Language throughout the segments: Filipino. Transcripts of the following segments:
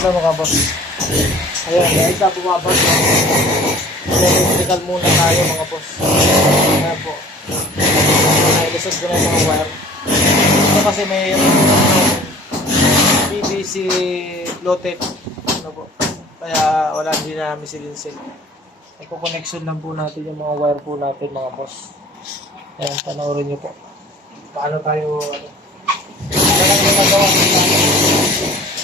Ito mga boss. Ayan, dahil sa bumabag. Electrical muna tayo mga boss. Ayan po. Nailisod ko na yung mga wire. Ito kasi may PVC floated. Ano po. Kaya wala din namin silinsil. Iko-connection lang po natin yung mga wire po natin mga boss. Ayan, panoorin nyo po. Paano tayo, ano lang yung magawa natin.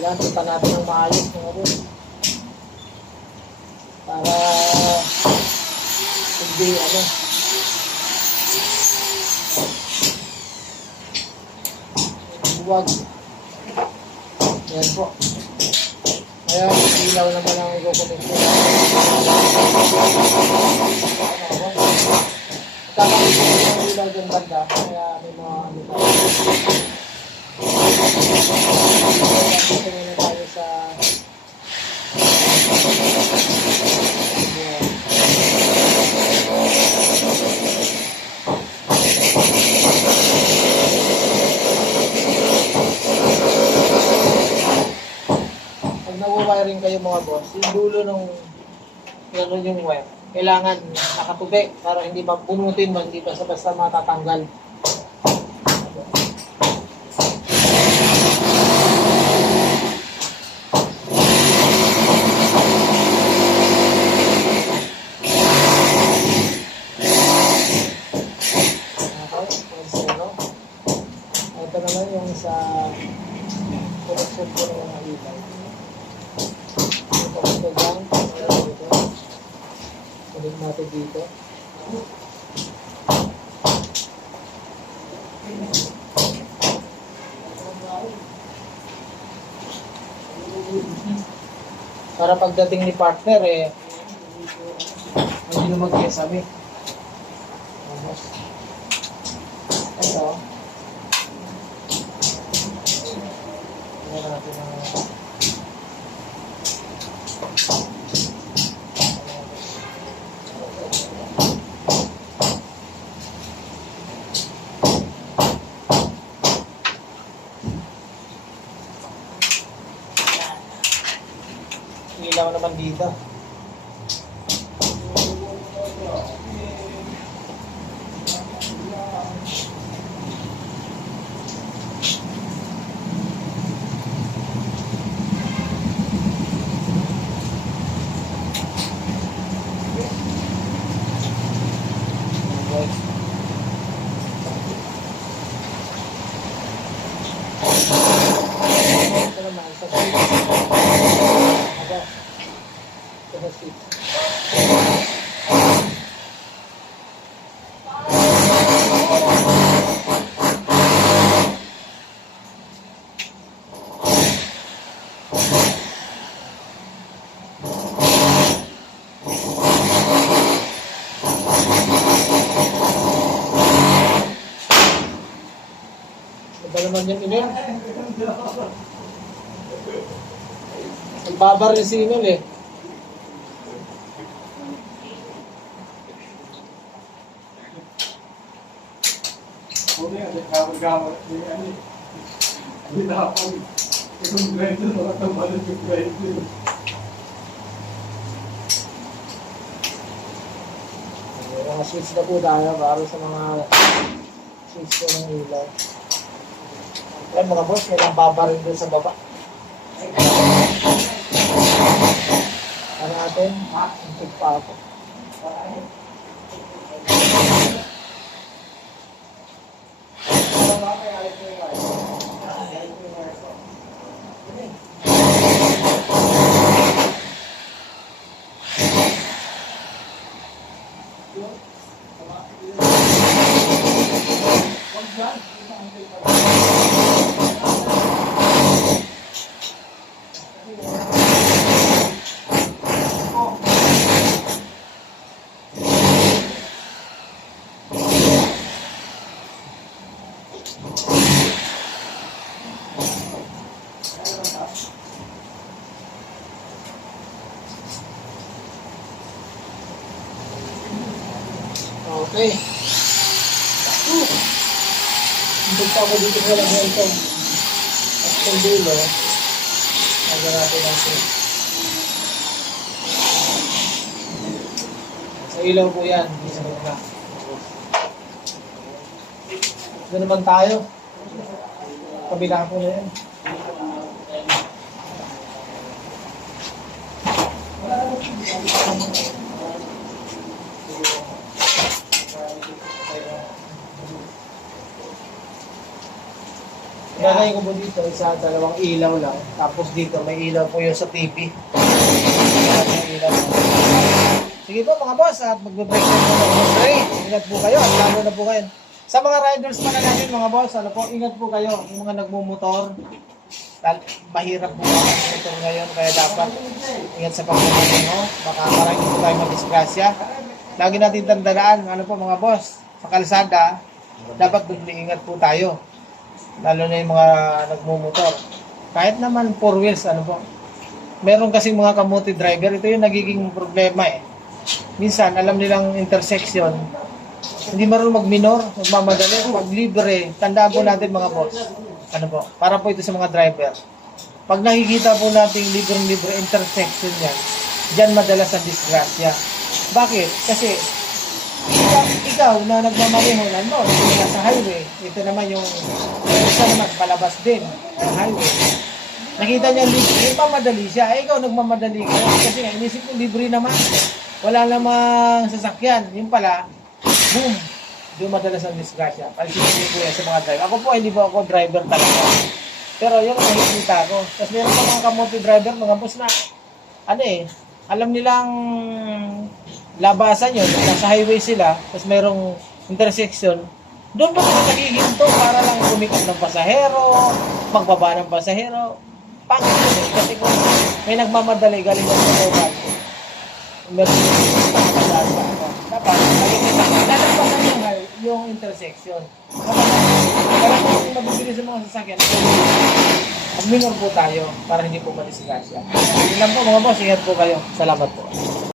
Kailangan punta natin ng maayos mga boss para hindi buwag. Yan po. Kaya ilaw naman ang i-connect ko. Kakakit ko yung ilaw dyan banda. Kaya may mga dito muna tayo sa pag nag-wiring kayo mga boss, yung dulo ng gano'n yung wire, kailangan nakatubi para hindi pa bunutin man, hindi basta matatanggal. Ito naman yung sa connection po ng mga ilaw. Ito dyan. Kunin natin dito. Para pagdating ni partner hindi na mag-kesame. Ito. Natin ilaw naman dito. Ito naman sa seat. Ito naman yung inil. Nagbabar yung sinil eh. Mga switch na po tayo para sa mga switch po ng ilaw. Ayan mga boss, may nang babarin doon sa baba. natin. Intog pa ako. Okay. Intog pa ako dito sa lang ito. At sa dulo, natin natin. Sa ilaw po yan, hindi sa mga. Ito naman tayo. Kabila po na yan. Gagawin ko po dito, isa, dalawang ilaw lang. Tapos dito, may ilaw po yung sa TV. Sige po mga boss, at magbe-break na po ng grocery. Ingat po kayo, at lalo na po kayo. Sa mga riders pa na natin mga boss, ano po, ingat po kayo. Yung mga nagmumotor, mahirap po ang motor ngayon, kaya dapat ingat sa pagmamaneho. Baka marami po tayo madisgrasya. Lagi natin tandaan, ano po mga boss, sa kalsada, dapat ingat po tayo. Lalo na yung mga nagmumotor. Kahit naman 4 wheels, ano po. Meron kasing mga kamote driver, ito yung nagiging problema eh. Minsan, alam nilang intersection, hindi marunong mag-minor, magmamadali, mag-libre. Tandaan po natin mga boss. Ano po, para po ito sa mga driver. Pag nakikita po natin libre-libre intersection yan, dyan madalas ang disgrasya. Bakit? Kasi, ikaw na nagmamaneho na mo, sa highway, ito naman yung isa naman palabas din ng highway. Nakita niya libre, pamadali siya. Ikaw nagmamadali ka kasi nga inisip ko libre naman. Wala namang sasakyan. Yung pala, boom! Doon madalas ang disgrasya. Palisipin ko yan sa mga driver. Ako po, hindi po ako driver talaga. Pero yun ang nakikita ko. Tapos meron pa mga kamote driver, mga boss na, ano eh, alam nilang labasan yun, nasa highway sila, tapos mayroong intersection, doon pa sila nagiginto para lang kumikot ng pasahero, magbaba ng pasahero. Pangit yun eh, kasi kung may nagmamadali galing ng pasahero, dapat lalampasan yung intersection. Kaya kung mabibili sa mga sasakyan, mag-minor po tayo para hindi po madisgrasya. Yun lang po mga boss, ingat po kayo. Salamat po.